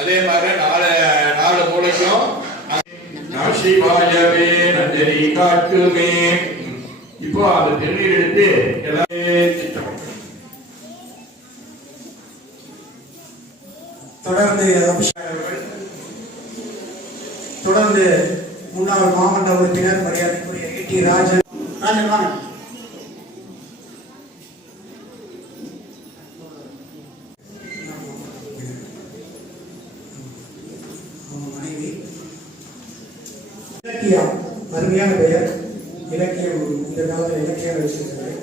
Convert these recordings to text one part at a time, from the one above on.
அதே மாதிரி நாலு மூளைக்கும் சிவாயவே நன்றி காட்டுமே. இப்போ அந்த திருநீர் எடுத்து எல்லாமே சித்தம். தொடர்ந்து முன்னாள் மாவட்ட உறுப்பினர் மரியாதைக்குரிய டி ராஜன் வாங்க. மனைவி இலக்கியா, அருமையான பெயர். இலக்கியம் இந்த காலத்தில் இலக்கியம் வச்சிருக்கிறது.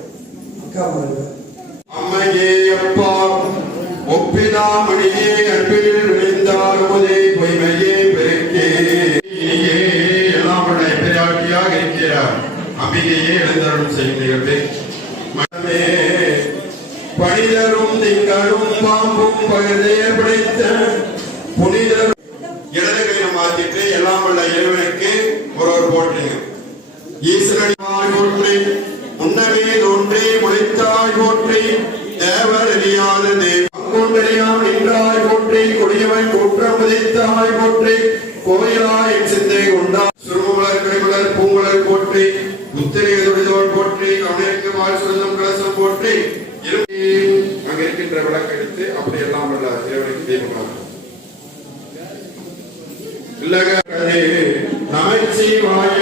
அக்கா மகள் அம்மையே அப்பா ஒப்பிதாமணியே அன்பில் விளைந்தார் முதே பொய்மையே பெருக்கே எல்லாம் பெரியாட்டியாக இருக்கிறார். அம்பிகையே எழுந்தருள் செய்கிறீர்களே. மனமே பணிதரும் திங்களும் பாம்பும் பகுதியை படைத்த புனிதர் இடது கையில மாத்திட்டு எல்லாம் உள்ள இறைவனுக்கு ஒரு போட்டீங்க. ஈஸ்வரனாய் போற்றி முன்னமே தோன்றி முளைத்தாய் போற்றி தேவர் அறியாத தேவம் நின்றாய் போற்றி கொடியவன் குற்றம் உதைத்தாய் போற்றி கோயிலாய் சிந்தை கொண்டா சுருமலர் கடிமலர் பூமலர் போற்றி முத்திரையை தொழிதோல் போற்றி அவனுக்கு வாழ் சுரந்தம் கலசம் போற்றி அங்க இருக்கின்ற விளக்கு எடுத்து அப்படி எல்லாம் உள்ள இறைவனுக்கு தீபம் நமச்சிவாய